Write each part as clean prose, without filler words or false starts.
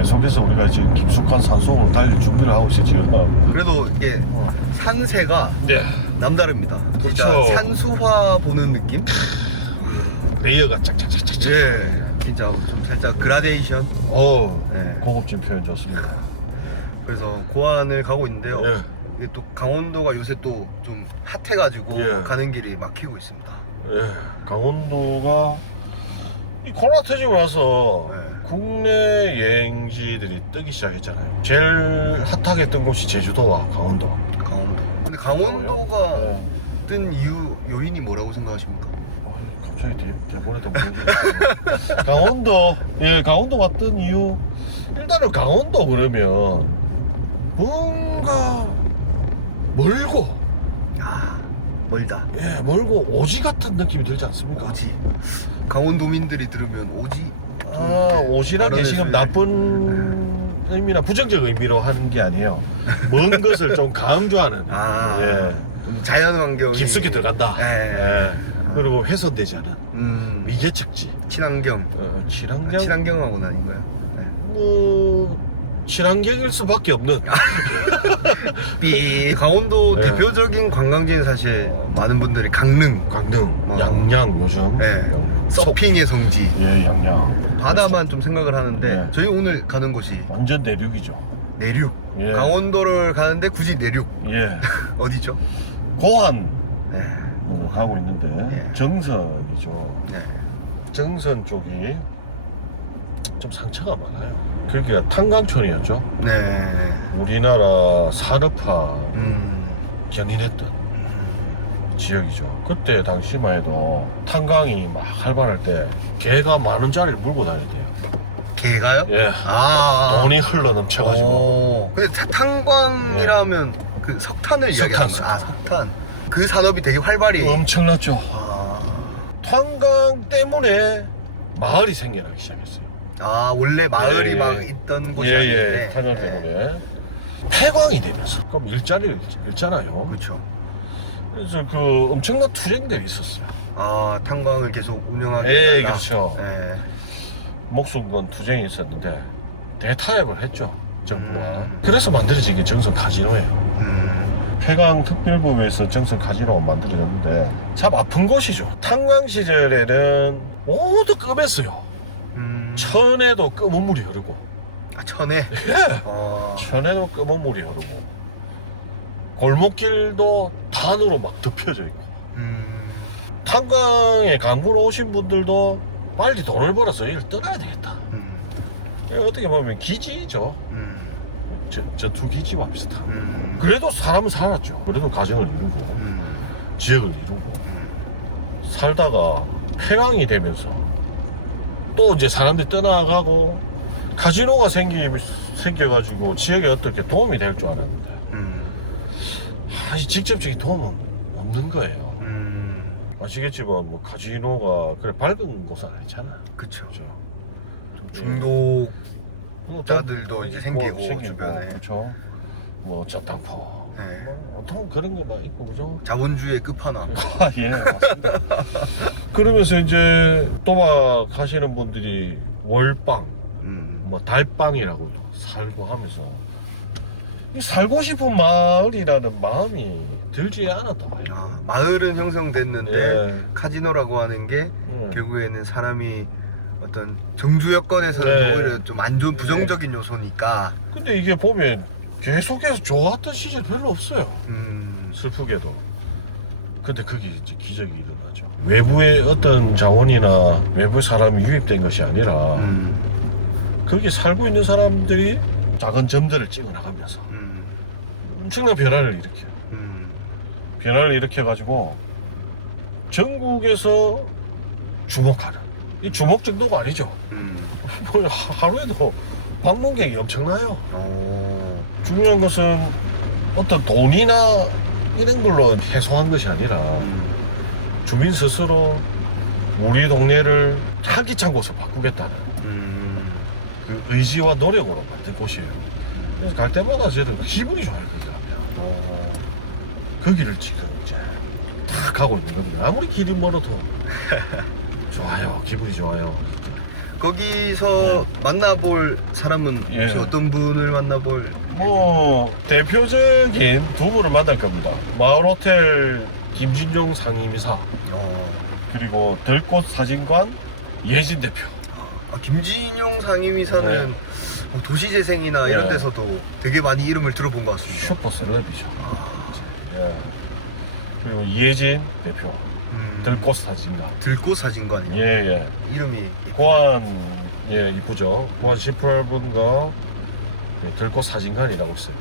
계속해서 우리가 지금 깊숙한 산속으로 달릴 준비를 하고 있어요 지금. 그래도 이게 산세가 네. 남다릅니다. 진짜 그렇죠. 산수화 보는 느낌? 레이어가 짝짝짝짝짝. 예. 진짜 좀 살짝 그라데이션. 네. 고급진 표현 좋습니다. 그래서 고안을 가고 있는데요. 예. 이게 또 강원도가 요새 또 좀 핫해가지고 예. 가는 길이 막히고 있습니다. 예. 강원도가 이 코로나 터지고 나서 네. 국내 여행지들이 뜨기 시작했잖아요. 제일 핫하게 뜬 곳이 제주도와 강원도. 강원도. 근데 강원도가 네. 뜬 이유 요인이 뭐라고 생각하십니까? 갑자기 대본에도 모르겠어요. 강원도, 예, 강원도가 뜬 이유. 일단은 강원도 그러면 뭔가 멀고, 아, 멀다. 예, 멀고 오지 같은 느낌이 들지 않습니까? 오지. 강원도민들이 들으면 오지. 오지란 게 지금 나쁜 의미나 부정적 의미로 하는 게 아니에요. 먼 것을 좀 강조하는. 예. 좀 자연환경이 깊숙이 들어간다. 예. 예. 그리고 훼손되지 않은 미개척지. 친환경. 친환경. 친환경하고는 아닌가요? 네. 뭐 친환경일 수밖에 없는. 강원도 네. 대표적인 관광지는 사실 많은 분들이 강릉, 양양 요즘. 네. 서핑의 성지. 예, 양양. 바다만 좀 생각을 하는데 네. 저희 오늘 가는 곳이 완전 내륙이죠. 내륙. 예. 강원도를 가는데 굳이 내륙. 예. 어디죠? 고안 네. 가고 있는데 예. 정선이죠. 네. 정선 쪽이 좀 상처가 많아요. 그게 탄광촌이었죠. 네. 우리나라 산업화 음. 견인했던 지역이죠. 그때 당시만 해도 탄광이 막 활발할 때 개가 10,000원짜리를 물고 다녔대요. 개가요? 예. 아. 돈이 흘러 넘쳐가지고. 오. 근데 탄광이라면 그 석탄을 이야기하는 석탄, 거예요. 아, 석탄. 그 산업이 되게 활발히. 엄청났죠. 아. 탄광 때문에 마을이 생겨나기 시작했어요. 아, 원래 마을이 예, 막 예. 있던 곳이 예, 아닌데. 예. 탄광 네. 때문에. 폐광이 되면서. 그럼 일자리를 잃잖아요. 그렇죠. 그래서 그 엄청난 투쟁들이 있었어요. 아, 탄광을 계속 운영하게. 예, 그렇죠. 예. 목숨 건 투쟁이 있었는데 대타협을 했죠, 정부가. 그래서 만들어진 게 정선 카지노예요. 폐광 특별법에서 정선 카지노가 만들어졌는데 참 아픈 곳이죠. 탄광 시절에는 모두 끔했어요. 천에도 검은 물이 흐르고. 아, 천에. 예. 천에도 검은 물이 흐르고 골목길도 탄으로 막 덮여져 있고. 탄광에 강구로 오신 분들도 빨리 돈을 벌어서 일을 떠나야 되겠다. 어떻게 보면 기지죠. 전투 기지와 비슷한. 그래도 사람은 살았죠. 그래도 가정을 이루고 지역을 이루고 살다가 폐광이 되면서 또 이제 사람들이 떠나가고 카지노가 생겨가지고 지역에 어떻게 도움이 될 줄 알았는데 직접적인 도움은 없는 거예요. 아시겠지만 뭐 카지노가 그래 밝은 곳은 아니잖아. 그쵸. 그죠. 중독자들도 이제 생기고 주변에. 그렇죠. 뭐 전당포. 네. 보통 그런 거 막 있고 그죠. 자본주의의 끝판왕. 예, 맞습니다. 그러면서 이제 또막 하시는 분들이 월빵, 뭐 달빵이라고도 살고 하면서 이 살고 싶은 마을이라는 마음이 들지 않았다고요. 아, 마을은 형성됐는데 예. 카지노라고 하는 게 결국에는 사람이 어떤 정주 여건에서는 네. 오히려 좀 안 좋은 부정적인 요소니까. 근데 이게 보면 계속해서 좋았던 시절 별로 없어요. 슬프게도. 근데 그게 이제 기적이 일어나죠. 외부의 어떤 자원이나 외부 사람이 유입된 것이 아니라 거기 살고 있는 사람들이 작은 점들을 찍어 나가면서 엄청난 변화를 일으켜요. 변화를 일으켜가지고 전국에서 주목하는, 이 주목 정도가 아니죠. 뭐 하루에도 방문객이 엄청나요. 중요한 것은 어떤 돈이나 이런 걸로 해소한 것이 아니라 주민 스스로 우리 동네를 활기찬 곳으로 바꾸겠다는 그 의지와 노력으로 만든 곳이에요. 그래서 갈 때마다 저는 기분이 좋아요. 거기 가면. 거기를 지금 이제 탁 가고 있는 겁니다. 아무리 길이 멀어도 좋아요. 기분이 좋아요. 거기서 만나볼 사람은 혹시 어떤 분을 만나볼? 뭐 대표적인 두 분을 만날 겁니다. 마을호텔 김진용 상임이사 그리고 들꽃 사진관 예진 대표. 김진용 상임이사는 도시재생이나 이런 데서도 되게 많이 이름을 들어본 것 같습니다. 슈퍼 셀럽이죠. 예. 그리고 예진 대표. 들꽃 사진관. 들꽃 사진관이요? 예. 이름이 고안 이쁘죠. 고안 18분가 들꽃 사진관이라고 있어요.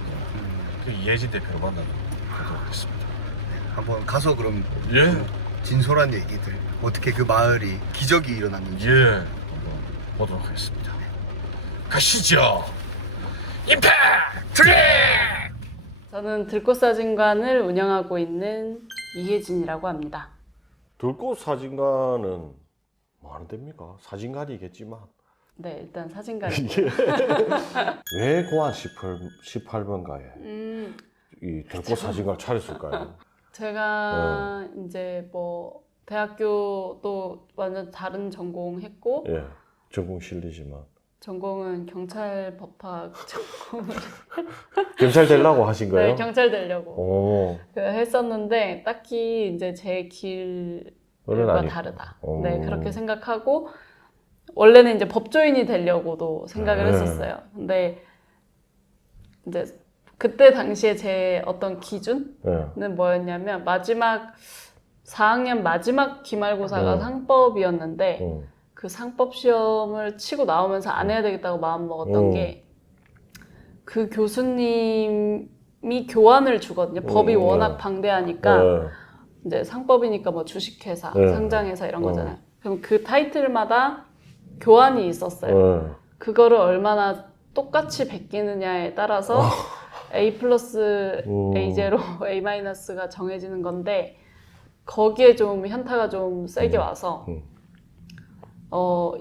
그 예진 대표를 만나도록 하겠습니다. 한번 가서 그럼 예. 진솔한 얘기들, 어떻게 그 마을이 기적이 일어났는지 한번 보도록 하겠습니다. 가시죠. 임팩트! 저는 들꽃 사진관을 운영하고 있는 이혜진이라고 합니다. 들꽃 사진관은 뭐 하는 데입니까? 사진관이겠지만 네, 일단 사진관. 왜 고안 18번가에 이 들꽃 사진관을 차렸을까요? 제가 이제 뭐 대학교도 완전 다른 전공했고 예, 전공 실리지만 전공은 경찰 법학 전공을 경찰 되려고 하신 거예요? 네, 경찰 되려고 오. 했었는데 딱히 이제 제 길과 다르다. 네, 그렇게 생각하고 원래는 이제 법조인이 되려고도 생각을 했었어요. 근데 이제 그때 당시에 제 어떤 기준은 뭐였냐면 마지막 4학년 마지막 기말고사가 상법이었는데 그 상법 시험을 치고 나오면서 안 해야 되겠다고 마음먹었던 게 그 교수님이 교환을 주거든요. 법이 워낙 방대하니까 이제 상법이니까 뭐 주식회사, 상장회사 이런 거잖아요. 그럼 그 타이틀마다 교환이 있었어요. 그거를 얼마나 똑같이 베끼느냐에 따라서 A 플러스, A0, A 마이너스가 정해지는 건데 거기에 좀 현타가 좀 세게 와서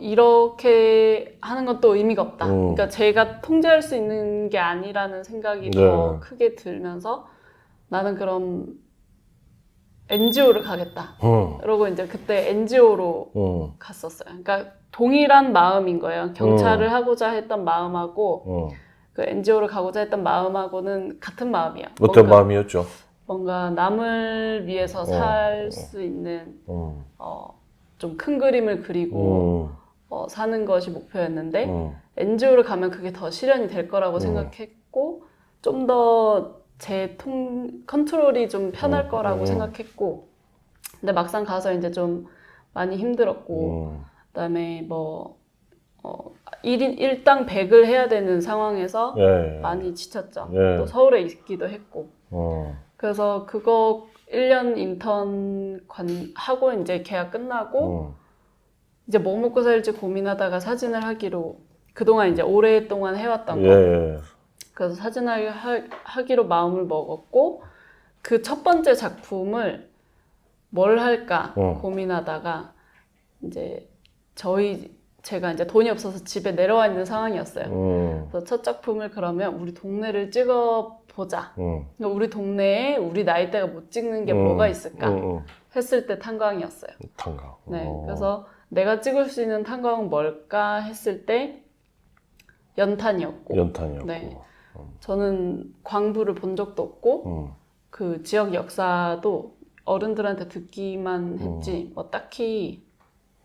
이렇게 하는 건 또 의미가 없다. 그러니까 제가 통제할 수 있는 게 아니라는 생각이 더 크게 들면서 나는 그럼 NGO를 가겠다. 그러고 이제 그때 NGO로 갔었어요. 그러니까 동일한 마음인 거예요. 경찰을 하고자 했던 마음하고 그 NGO를 가고자 했던 마음하고는 같은 마음이에요. 어떤 마음이었죠? 뭔가 남을 위해서 살 수 있는 좀 큰 그림을 그리고 사는 것이 목표였는데 NGO를 가면 그게 더 실현이 될 거라고 생각했고 좀 더 제 컨트롤이 좀 편할 거라고 생각했고 근데 막상 가서 이제 좀 많이 힘들었고 그다음에 뭐 1인 1당 100을 해야 되는 상황에서 많이 지쳤죠. 또 서울에 있기도 했고 그래서 그거 1년 인턴 하고 이제 계약 끝나고 이제 뭐 먹고 살지 고민하다가 사진을 하기로 그동안 이제 오랫동안 해왔던 거 그래서 사진을 하기로 마음을 먹었고 그 첫 번째 작품을 뭘 할까 고민하다가 이제 제가 이제 돈이 없어서 집에 내려와 있는 상황이었어요. 그래서 첫 작품을 그러면 우리 동네를 찍어보자. 그러니까 우리 동네에 우리 나이대가 못 찍는 게 뭐가 있을까 했을 때 탄광이었어요. 탄광. 네, 그래서 내가 찍을 수 있는 탄광은 뭘까 했을 때 연탄이었고. 네, 저는 광부를 본 적도 없고 그 지역 역사도 어른들한테 듣기만 했지 뭐 딱히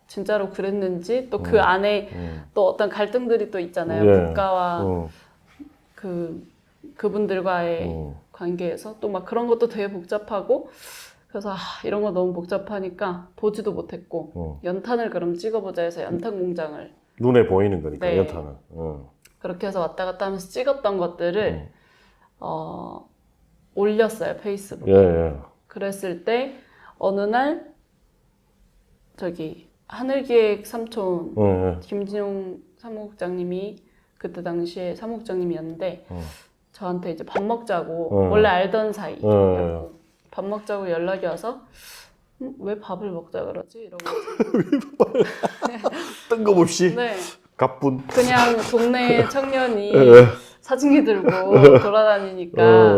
진짜로 그랬는지 또 그 안에 또 어떤 갈등들이 또 있잖아요. 국가와 그분들과의 관계에서 또 막 그런 것도 되게 복잡하고 그래서 이런 거 너무 복잡하니까 보지도 못했고 연탄을 그럼 찍어보자 해서 연탄 공장을 눈에 보이는 거니까 네. 연탄은 그렇게 해서 왔다 갔다 하면서 찍었던 것들을 올렸어요 페이스북에. 그랬을 때 어느 날 저기 하늘기획 삼촌 김진용 사무국장님이 그때 당시에 사무국장님이었는데 저한테 이제 밥 먹자고 원래 알던 사이였고 밥 먹자고 연락이 와서 왜 밥을 먹자 그러지? 이러고 뜬금없이 네. 가뿐 그냥 동네 청년이 사진기 들고 돌아다니니까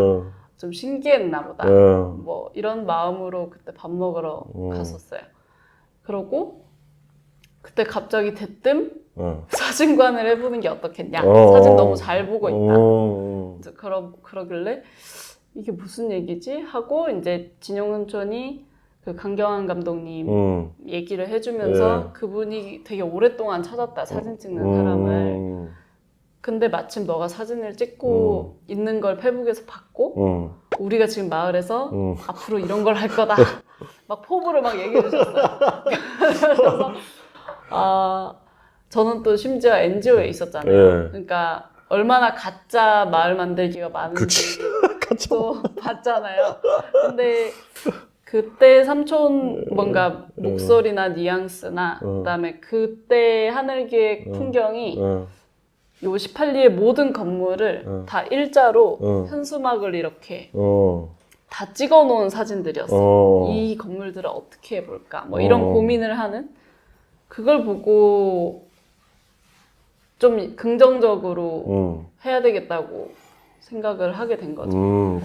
좀 신기했나 보다. 뭐 이런 마음으로 그때 밥 먹으러 갔었어요. 그러고 그때 갑자기 대뜸 사진관을 해보는 게 어떻겠냐. 사진 너무 잘 보고 있다. 이제 그러길래 이게 무슨 얘기지? 하고 이제 진용 삼촌이 그 강경환 감독님 얘기를 해주면서 그분이 되게 오랫동안 찾았다. 사진 찍는 사람을. 근데 마침 너가 사진을 찍고 있는 걸 페북에서 봤고 우리가 지금 마을에서 앞으로 이런 걸 할 거다. 막 포부를 막 얘기해 주셨어요. 그래서 저는 또 심지어 NGO에 있었잖아요. 그러니까 얼마나 가짜 마을 만들기가 많은지 또 봤잖아요. 근데 그때 삼촌 뭔가 목소리나 뉘앙스나 그다음에 그때 하늘기의 풍경이 요 18리의 모든 건물을 다 일자로 현수막을 이렇게 다 찍어놓은 사진들이었어요. 이 건물들을 어떻게 해볼까 뭐 이런 고민을 하는 그걸 보고 좀 긍정적으로 해야 되겠다고 생각을 하게 된 거죠.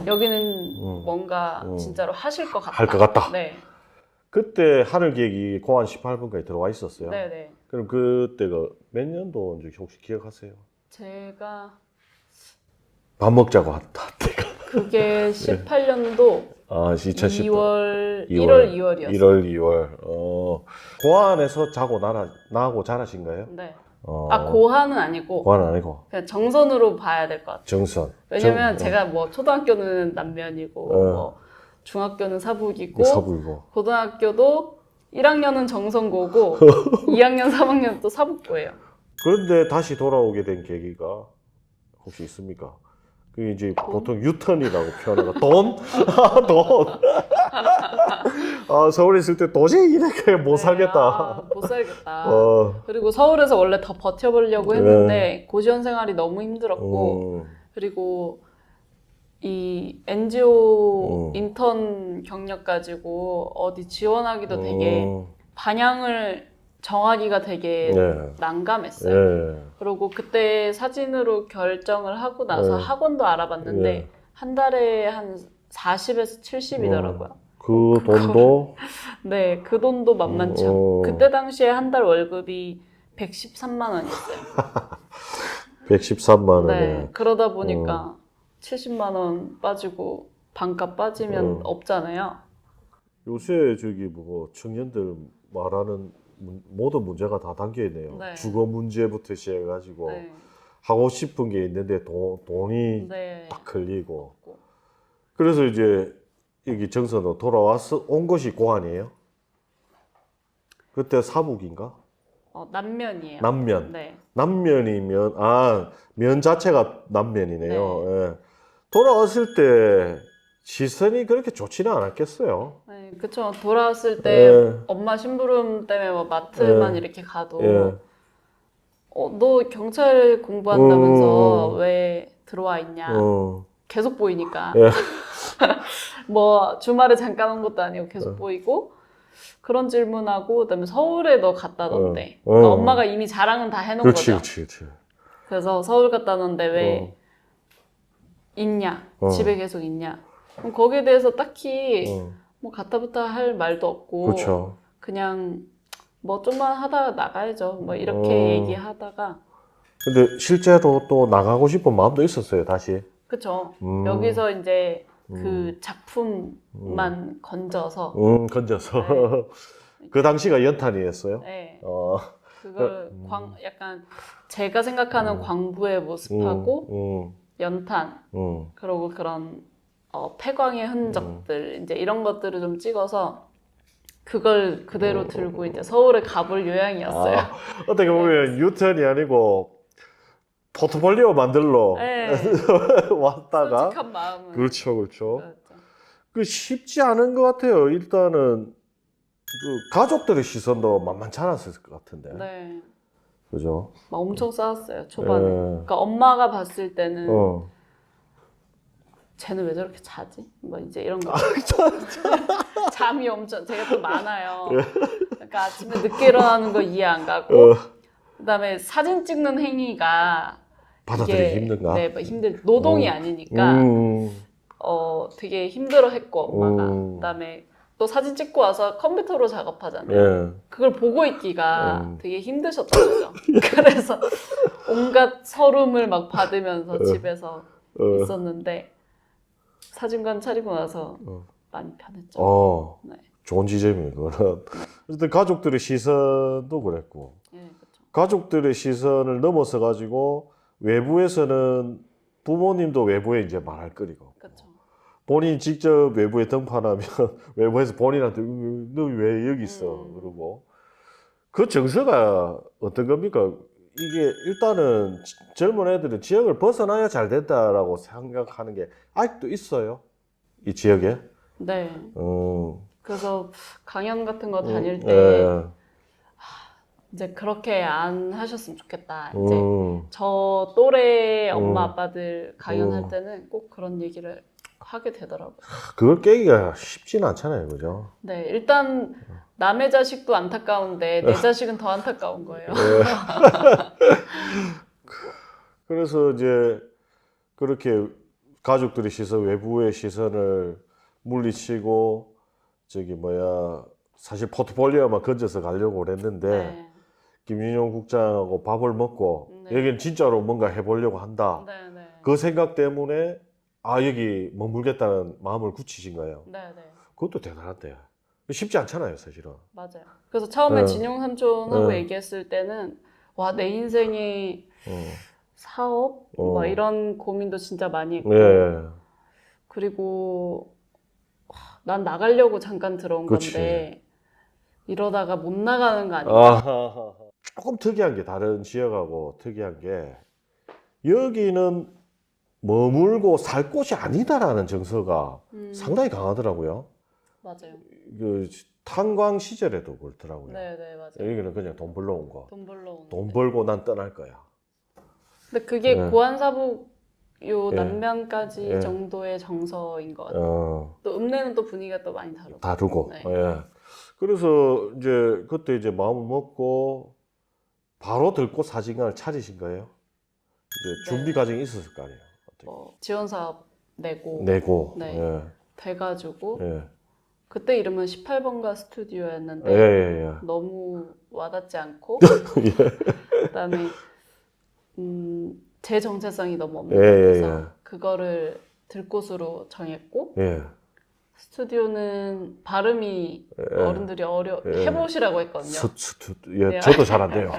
여기는 뭔가 진짜로 하실 것 같다. 할 것 같다. 네. 그때 하늘기획이 공안 18분까지 들어와 있었어요. 네네. 그럼 그때가 몇 년도인지 혹시 기억하세요? 제가 밥 먹자고 왔다 때가. 그게 18년도 2010. 1월 2월이었어요. 1월 2월. 고안에서 나고 자라신가요? 네. 고한은 아니고 고안 아니고 그냥 정선으로 봐야 될 것 같아요. 정선. 왜냐면 제가 뭐 초등학교는 남면이고 뭐 중학교는 사북이고 사부이고 고등학교도 1학년은 정선고고 2학년, 3학년 또 사북고예요. 그런데 다시 돌아오게 된 계기가 혹시 있습니까? 그게 이제 보통 유턴이라고 표현하고 돈? 서울에 있을 때 도저히 이렇게 못 살겠다. 못 살겠다. 그리고 서울에서 원래 더 버텨보려고 했는데 고시원 생활이 너무 힘들었고 그리고 이 NGO 인턴 경력 가지고 어디 지원하기도 되게 반향을 정하기가 되게 난감했어요. 그리고 그때 사진으로 결정을 하고 나서 학원도 알아봤는데 한 달에 한 40에서 70이더라고요. 그 돈도? 네, 그 돈도 만만치 않고 그때 당시에 한 달 월급이 113만 원이었어요. 113만 원에. 네, 그러다 보니까 70만 원 빠지고 반값 빠지면 없잖아요. 요새 저기 뭐 청년들 말하는 모든 문제가 다 담겨 있네요. 네. 주거 문제부터 시작해가지고 네. 하고 싶은 게 있는데 돈이 네. 딱 걸리고. 그래서 이제 여기 정선으로 돌아와서 온 것이 고안이에요? 그때 사북인가? 남면이에요. 남면. 네. 남면이면 면 자체가 남면이네요. 네. 예. 돌아왔을 때 시선이 그렇게 좋지는 않았겠어요. 네, 그쵸. 돌아왔을 때 예. 엄마 심부름 때문에 뭐 마트만 이렇게 가도 예. 너 경찰 공부한다면서 왜 들어와 있냐. 계속 보이니까. 예. 뭐 주말에 잠깐 온 것도 아니고 계속 보이고 그런 질문하고 그다음에 서울에 너 갔다 던데 그러니까 엄마가 이미 자랑은 다 해놓은 거죠. 그렇지. 그래서 서울 갔다 던데 왜 있냐 집에 계속 있냐 그럼 거기에 대해서 딱히 뭐 갔다부터 할 말도 없고 그렇죠. 그냥 뭐 좀만 하다가 나가야죠 뭐 이렇게 얘기하다가 근데 실제로 또 나가고 싶은 마음도 있었어요 다시. 그쵸. 여기서 이제 그 작품만 건져서 건져서 네. 그 당시가 연탄이었어요. 네. 그, 그걸 약간 제가 생각하는 광부의 모습하고 연탄 그리고 그런 폐광의 흔적들 이제 이런 것들을 좀 찍어서 그걸 그대로 들고 이제 서울에 가볼 요양이었어요. 어떻게 보면 유턴이 아니고 포트폴리오 만들러 네. 왔다가 솔직한 마음은 그렇죠. 그렇죠. 그 쉽지 않은 것 같아요. 일단은 그 가족들의 시선도 만만치 않았을 것 같은데. 네. 그죠? 막 엄청 싸웠어요 초반에. 그러니까 엄마가 봤을 때는 쟤는 왜 저렇게 자지? 뭐 이제 이런 거. 잠이 엄청 제가 또 많아요. 그러니까 아침에 늦게 일어나는 거 이해 안 가고 그다음에 사진 찍는 행위가 받아들이기 힘든가? 네, 뭐 노동이 아니니까 되게 힘들어했고 엄마가. 그다음에 또 사진 찍고 와서 컴퓨터로 작업하잖아요. 예. 그걸 보고 있기가 되게 힘드셨던 거죠. 그래서 온갖 서름을 막 받으면서 집에서 있었는데 사진관 차리고 나서 많이 편했죠. 네. 좋은 지점이에요, 그거는. 어쨌든 가족들의 시선도 그랬고, 예, 그렇죠. 가족들의 시선을 넘어서 가지고 외부에서는 부모님도 외부에 이제 말할 거리고, 그렇죠. 본인이 직접 외부에 등판하면 외부에서 본인한테 너 왜 여기 있어? 그러고 그 정서가 어떤 겁니까? 이게 일단은 젊은 애들은 지역을 벗어나야 잘 된다라고 생각하는 게 아직도 있어요. 이 지역에. 네. 그래서 강연 같은 거 다닐 때 예. 이제 그렇게 안 하셨으면 좋겠다. 이제 저 또래 엄마 아빠들 강연할 때는 꼭 그런 얘기를 하게 되더라고요. 그걸 깨기가 쉽지는 않잖아요, 그죠? 네, 일단 남의 자식도 안타까운데 내 자식은 더 안타까운 거예요. 그래서 이제 그렇게 가족들의 시선, 외부의 시선을 물리치고 저기 뭐야 사실 포트폴리오만 건져서 가려고 그랬는데 네. 김윤용 국장하고 밥을 먹고 네. 여기는 진짜로 뭔가 해보려고 한다. 네, 네. 그 생각 때문에 아 여기 머물겠다는 마음을 굳히신 거예요. 네, 네. 그것도 대단한데 쉽지 않잖아요, 사실은. 맞아요. 그래서 처음에 네. 진용 삼촌하고 네. 얘기했을 때는 와, 내 인생이 어. 사업? 뭐 이런 고민도 진짜 많이 했고 예. 그리고 난 나가려고 잠깐 들어온 그치. 건데 이러다가 못 나가는 거 아닌가? 아, 조금 특이한 게 다른 지역하고 특이한 게 여기는 머물고 살 곳이 아니다라는 정서가 상당히 강하더라고요. 맞아요. 그 탄광 시절에도 그렇더라고요. 네, 네, 맞아요. 여기는 그냥 돈 벌러 온 거. 돈 벌러 온. 돈 벌고 난 떠날 거야. 근데 그게 네. 고안사북 요 예. 남면까지 예. 정도의 정서인 것 같아요. 또 읍내는 또 분위기가 또 많이 다르고. 다르고. 네. 예. 그래서 이제 그때 이제 마음을 먹고 바로 들고 사진관을 차리신 거예요. 이제 준비 네. 과정이 있었을 거 아니에요. 어떻게. 지원 사업 내고 내고. 네. 예. 돼가지고 예. 그때 이름은 18번가 스튜디오였는데 예, 예, 예. 너무 와닿지 않고 예. 그다음에 제 정체성이 너무 없는 예, 것 예, 같아서 예. 그거를 들꽃으로 정했고 예. 스튜디오는 발음이 예. 어른들이 예. 해보시라고 했거든요. 예, 네. 저도 잘 안 돼요.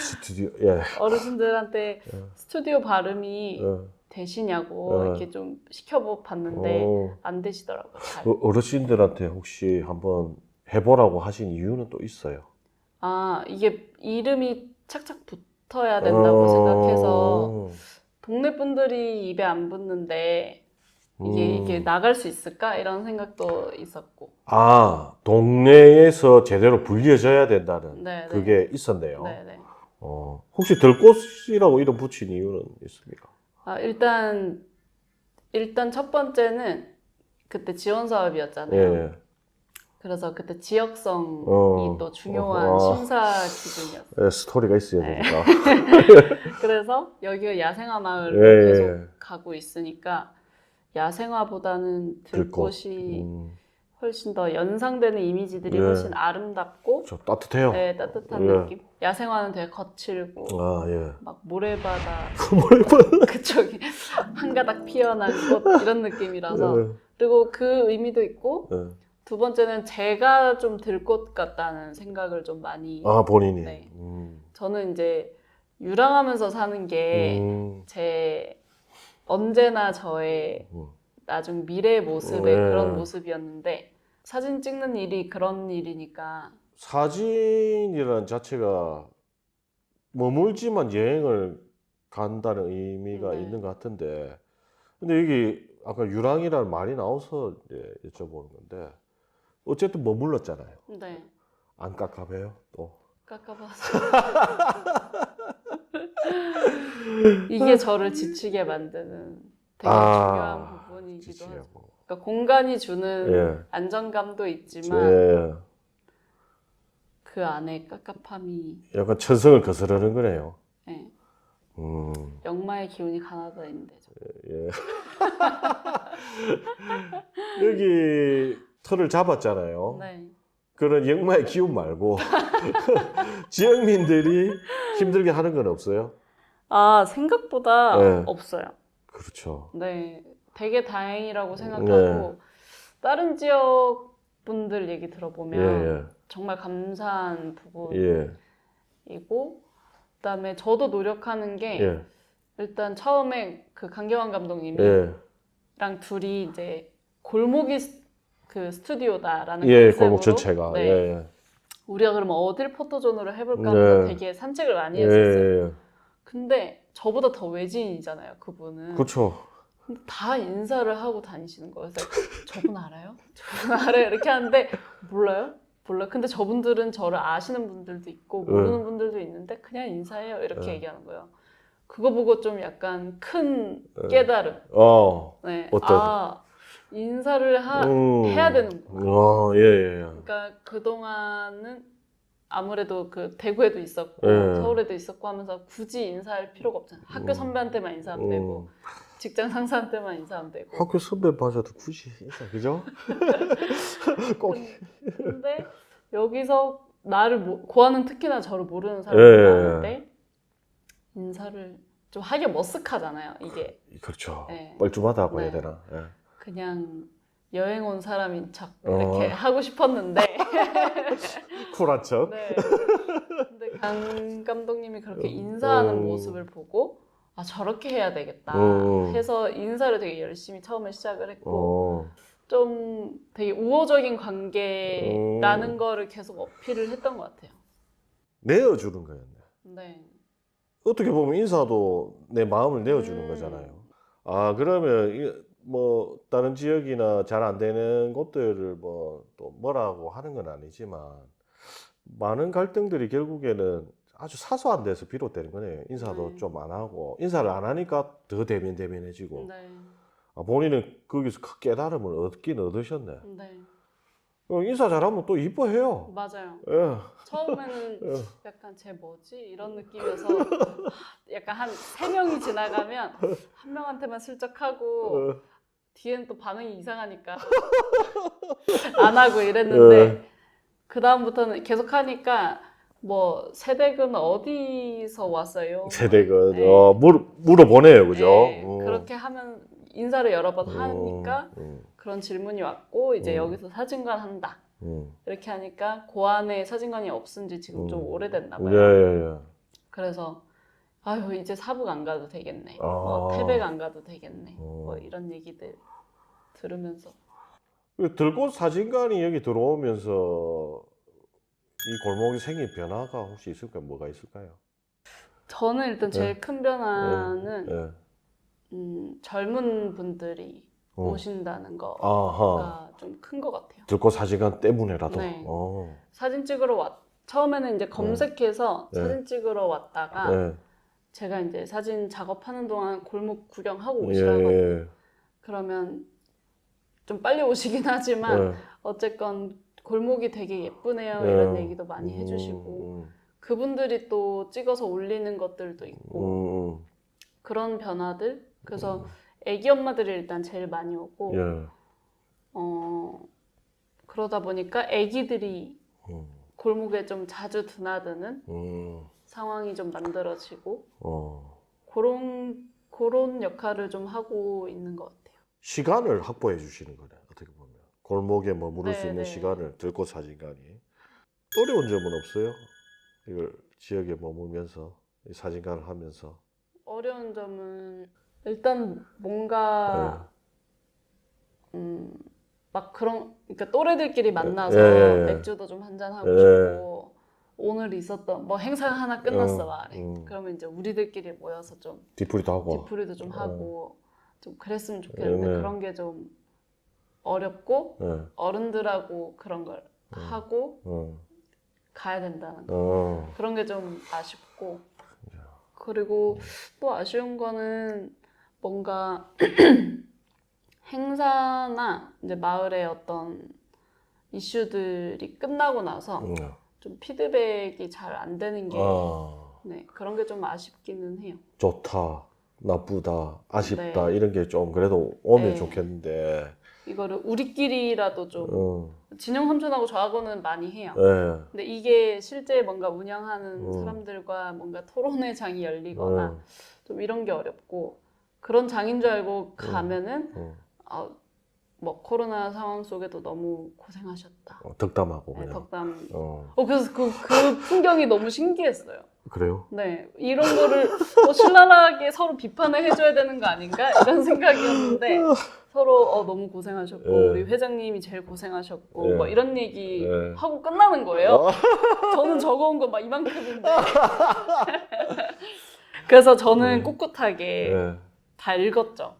스튜디오, 예. 어르신들한테 스튜디오 발음이 예. 되시냐고 이렇게 좀 시켜봤는데 안 되시더라고요. 잘. 어르신들한테 혹시 한번 해보라고 하신 이유는 또 있어요? 아, 이게 이름이 착착 붙어야 된다고 생각해서 동네 분들이 입에 안 붙는데 이게 나갈 수 있을까? 이런 생각도 있었고. 아, 동네에서 제대로 불려져야 된다는 네, 그게 있었네요. 네네. 혹시 들꽃이라고 이름 붙인 이유는 있습니까? 아, 일단 첫 번째는 그때 지원 사업이었잖아요. 예. 그래서 그때 지역성이 또 중요한 아. 심사 기준이었어요. 예, 스토리가 있어야 네. 되니까. 그래서 여기가 야생화 마을로 예, 계속 예. 가고 있으니까 야생화보다는 들꽃이 훨씬 더 연상되는 이미지들이 예. 훨씬 아름답고 좀 따뜻해요. 네, 따뜻한 예. 느낌. 야생화는 되게 거칠고 아, 예. 막 모래바다 모래바다. 그쪽이 한 가닥 피어난 꽃 이런 느낌이라서 예. 그리고 그 의미도 있고 예. 두 번째는 제가 좀 들꽃 같다는 생각을 좀 많이 아, 본인이. 네. 저는 이제 유랑하면서 사는 게 제 언제나 저의 나중 미래 모습의 네. 그런 모습이었는데 사진 찍는 일이 그런 일이니까 사진이라는 자체가 머물지만 여행을 간다는 의미가 네. 있는 것 같은데, 근데 여기 아까 유랑이라는 말이 나와서 이제 여쭤보는 건데, 어쨌든 머물렀잖아요. 네 안 깝깝해요? 또. 깎아봐서 이게 저를 지치게 만드는 되게 중요한 부분이기도 지치게 하죠. 하고. 그러니까 공간이 주는 예. 안정감도 있지만 예. 그 안에 깝깝함이 약간 천성을 거스르는 거네요. 예, 음. 역마의 기운이 가나다 있는데 예. 여기 틀을 잡았잖아요. 네. 그런 역마의 기운 말고 지역민들이 힘들게 하는 건 없어요? 아, 생각보다 네. 없어요. 그렇죠. 네. 되게 다행이라고 생각하고, 네. 다른 지역 분들 얘기 들어보면 예, 정말 감사한 예. 부분이고, 그다음에 저도 노력하는 게 예. 일단 처음에 그 강경환 감독님이 예. 랑 둘이 이제 골목이 그 스튜디오다라는 예, 컨셉으로 골목 전체가. 네, 예. 우리가 그러면 어딜 포토존으로 해볼까 하면서 네. 되게 산책을 많이 예. 했었어요. 예. 근데 저보다 더 외지인이잖아요, 그분은. 그렇죠. 근데 다 인사를 하고 다니시는 거예요. 그래서 저분 알아요? 저분 알아요? 이렇게 하는데 몰라요? 몰라요. 근데 저분들은 저를 아시는 분들도 있고 모르는 분들도 있는데 그냥 인사해요. 이렇게 네. 얘기하는 거예요. 그거 보고 좀 약간 큰 깨달음. 네. 어떤? 아, 인사를 해야 되는구나. 예, 예. 그러니까 그동안은 아무래도 그 대구에도 있었고 네. 서울에도 있었고 하면서 굳이 인사할 필요가 없잖아요. 학교 선배한테만 인사하면 되고 직장 상사한테만 인사하면 되고. 학교 선배 맞아도 굳이 인사, 그죠? 꼭. 근데 여기서 나를 고아는 특히나 저를 모르는 사람들이 예. 많은데 인사를 좀 하기 머쓱하잖아요. 이게 그렇죠. 네. 뻘쭘하다고 네. 해야 되나? 예. 그냥 여행 온 사람인 척 이렇게 하고 싶었는데 쿨한 척. 네. 근데 강 감독님이 그렇게 인사하는 모습을 보고 아 저렇게 해야 되겠다 해서 인사를 되게 열심히 처음에 시작을 했고 좀 되게 우호적인 관계라는 거를 계속 어필을 했던 것 같아요. 내어주는 거였네. 네. 어떻게 보면 인사도 내 마음을 내어주는 거잖아요. 아, 그러면 뭐 다른 지역이나 잘 안 되는 곳들을 뭐 또 뭐라고 하는 건 아니지만 많은 갈등들이 결국에는 아주 사소한 데서 비롯되는 거네요. 인사도 좀 안 하고 인사를 안 하니까 더 대면대면해지고 네. 아, 본인은 거기서 큰 깨달음을 얻긴 얻으셨네. 네. 인사 잘하면 또 이뻐해요. 맞아요. 예. 처음에는 약간 쟤 뭐지? 이런 느낌이어서 약간 한 3명이 지나가면 한 명한테만 슬쩍 하고 뒤에는 또 반응이 이상하니까 안 하고 이랬는데 그 다음부터는 계속 하니까 뭐 세댁은 어디서 왔어요? 세대가 네. 물어보네요, 그죠? 네, 그렇게 하면 인사를 여러 번 하니까 그런 질문이 왔고 이제 여기서 사진관 한다 이렇게 하니까 고안에 사진관이 없은 지 지금 좀 오래됐나 봐요. 예. 그래서 아유 이제 사북 안 가도 되겠네, 아. 뭐 태백 안 가도 되겠네, 뭐 이런 얘기들 들으면서 들꽃 사진관이 여기 들어오면서 이 골목이 생긴 변화가 혹시 있을까요? 뭐가 있을까요? 저는 일단 제일 큰 변화는 예. 젊은 분들이 오신다는 거가 아하. 좀 큰 것 같아요. 들꽃 사진관 때문에라도. 네. 사진 찍으러 처음에는 이제 검색해서 사진 찍으러 왔다가 제가 이제 사진 작업하는 동안 골목 구경하고 오시라고 하거든요. 그러면 좀 빨리 오시긴 하지만 어쨌건 골목이 되게 예쁘네요 이런 얘기도 많이 해주시고 그분들이 또 찍어서 올리는 것들도 있고 그런 변화들. 그래서 애기 엄마들이 일단 제일 많이 오고 그러다 보니까 애기들이 골목에 좀 자주 드나드는 상황이 좀 만들어지고 그런 역할을 좀 하고 있는 것 같아요. 시간을 확보해 주시는 거네, 어떻게 보면. 골목에 머무를 수 있는 네. 시간을 들꽃 사진관이. 어려운 점은 없어요? 이걸 지역에 머물면서 이 사진관을 하면서. 어려운 점은 일단 뭔가 막 그러니까 또래들끼리 만나서 맥주도 좀 한잔 하고 싶고 오늘 있었던 뭐 행사가 하나 끝났어 말해. 그러면 이제 우리들끼리 모여서 좀 뒤풀이도 하고. 뒤풀이도 좀 하고 좀 그랬으면 좋겠는데 그런 게 좀 어렵고 어른들하고 그런 걸 하고 가야 된다는 거. 그런 게 좀 아쉽고 그리고 또 아쉬운 거는 뭔가 행사나 이제 마을의 어떤 이슈들이 끝나고 나서 좀 피드백이 잘 안 되는 게 네, 그런 게 좀 아쉽기는 해요. 좋다, 나쁘다, 아쉽다 네. 이런 게 좀 그래도 오면 네. 좋겠는데 이거를 우리끼리라도 좀 진영 삼촌하고 저하고는 많이 해요. 예. 근데 이게 실제 뭔가 운영하는 사람들과 뭔가 토론회 장이 열리거나 좀 이런 게 어렵고 그런 장인 줄 알고 가면은 뭐 코로나 상황 속에도 너무 고생하셨다. 덕담하고 네, 그냥. 덕담. 어. 그래서 그 풍경이 너무 신기했어요. 그래요? 네, 이런 거를 신랄하게 서로 비판을 해줘야 되는 거 아닌가 이런 생각이었는데 서로 너무 고생하셨고 우리 회장님이 제일 고생하셨고 뭐 이런 얘기 하고 끝나는 거예요. 저는 적어온 거 막 이만큼인데 그래서 저는 꿋꿋하게 다 읽었죠.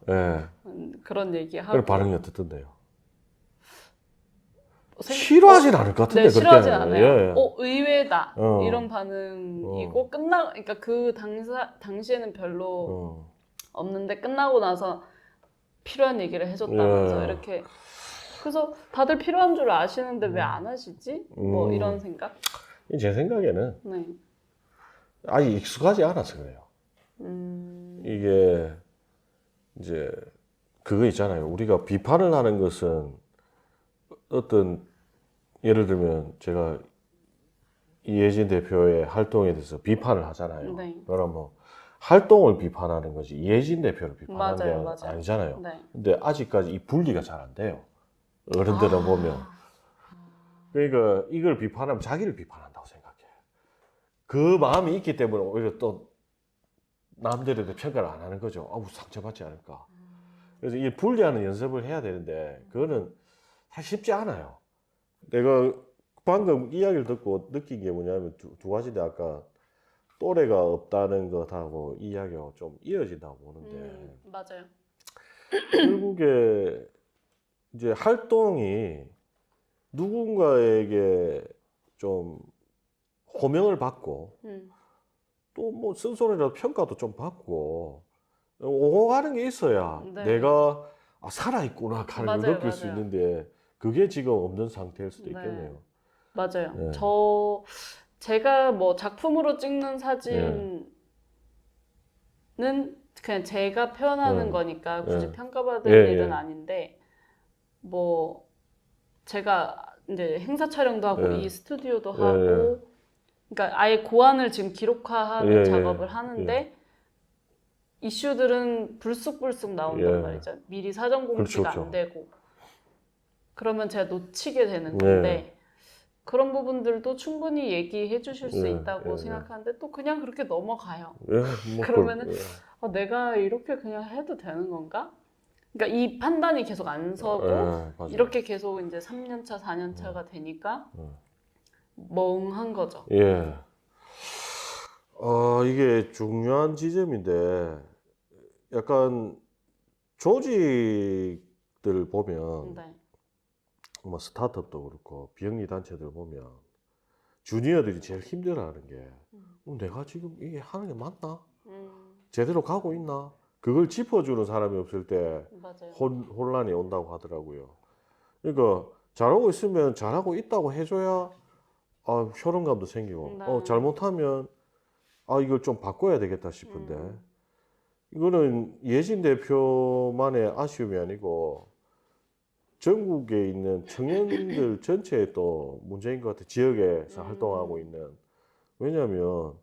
그런 얘기하고. 그럼 반응이 어떻던데요? 싫어하진 않을 것 같은데. 네, 싫어하진 그렇게. 않아요. 예. 의외다 이런 반응이고 그러니까 그 당시에는 별로 없는데 끝나고 나서 필요한 얘기를 해줬다면서 이렇게 그래서 다들 필요한 줄 아시는데 왜 안 하시지? 뭐 이런 생각? 제 생각에는 네. 아예 익숙하지 않아서 그래요. 이게 이제 그거 있잖아요. 우리가 비판을 하는 것은 어떤 예를 들면 제가 이혜진 대표의 활동에 대해서 비판을 하잖아요. 네. 그러면 뭐 활동을 비판하는 거지 이혜진 대표를 비판하는 게 맞아요. 아니잖아요. 네. 근데 아직까지 이 분리가 잘 안 돼요. 어른들을 보면. 그러니까 이걸 비판하면 자기를 비판한다고 생각해. 그 마음이 있기 때문에 오히려 또 남들에 대해 평가를 안 하는 거죠. 아우 상처받지 않을까. 그래서 이 분리하는 연습을 해야 되는데 그거는 사실 쉽지 않아요. 내가 방금 이야기를 듣고 느낀 게 뭐냐면 두 가지인데 아까 또래가 없다는 것하고 이야기가 좀 이어진다고 보는데 맞아요. 결국에 이제 활동이 누군가에게 좀 호명을 받고 또 뭐 쓴소리라도 평가도 좀 받고 오고 가는 게 있어야 내가 살아있구나 하는 걸 느낄 수 있는데 그게 지금 없는 상태일 수도 있겠네요. 맞아요. 네. 제가 뭐 작품으로 찍는 사진은 그냥 제가 표현하는 거니까 굳이 평가받을 일은 아닌데 뭐 제가 이제 행사 촬영도 하고 이 스튜디오도 하고 그러니까 아예 고안을 지금 기록화하는 작업을 하는데 이슈들은 불쑥불쑥 나온단 말이죠. 미리 사전 공지가 안 되고 그러면 제가 놓치게 되는 건데 그런 부분들도 충분히 얘기해 주실 수 있다고 생각하는데 또 그냥 그렇게 넘어가요. 뭐 그러면은 내가 이렇게 그냥 해도 되는 건가? 그러니까 이 판단이 계속 안 서고 이렇게 계속 이제 3년차, 4년차가 되니까 멍한 거죠. 이게 중요한 지점인데 약간 조직들 보면 뭐 스타트업도 그렇고 비영리 단체들 보면 주니어들이 제일 힘들어하는 게 내가 지금 이게 하는 게 맞나? 제대로 가고 있나? 그걸 짚어주는 사람이 없을 때 혼란이 온다고 하더라고요. 그러니까 잘하고 있으면 잘하고 있다고 해줘야 효능감도 생기고 잘못하면 이걸 좀 바꿔야 되겠다 싶은데 이거는 예진 대표만의 아쉬움이 아니고 전국에 있는 청년들 전체의 또 문제인 것 같아요. 지역에서 활동하고 있는. 왜냐하면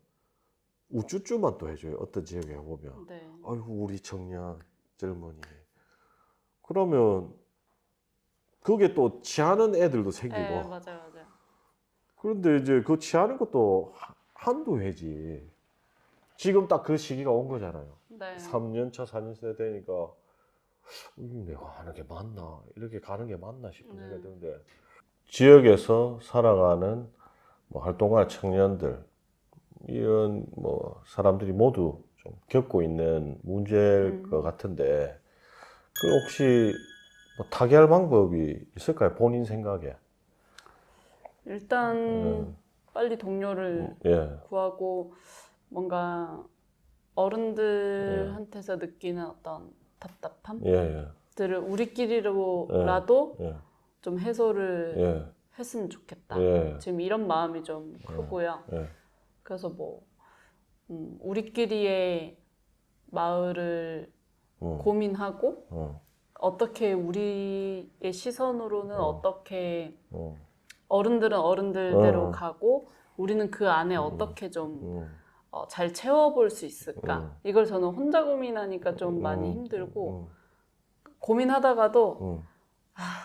우쭈쭈만 또 해줘요. 어떤 지역에 보면. 아이고 우리 청년 젊은이. 그러면 그게 또 취하는 애들도 생기고. 맞아요. 그런데 이제 그 취하는 것도 한두 해지. 지금 딱 그 시기가 온 거잖아요. 3년차, 4년차 되니까 내가 하는 게 맞나? 이렇게 가는 게 맞나 싶은 생각이 드는데 지역에서 살아가는 뭐 활동가 청년들 이런 뭐 사람들이 모두 좀 겪고 있는 문제일 것 같은데 그 혹시 뭐 타개할 방법이 있을까요? 본인 생각에? 일단 빨리 동료를 구하고 뭔가 어른들한테서 느끼는 어떤 답답함들을 우리끼리라도 좀 해소를 했으면 좋겠다. 지금 이런 마음이 좀 크고요. 그래서 뭐 우리끼리의 마을을 고민하고 어떻게 우리의 시선으로는 어떻게 어른들은 어른들대로 가고 우리는 그 안에 어떻게 좀 잘 채워볼 수 있을까? 이걸 저는 혼자 고민하니까 좀 많이 힘들고 고민하다가도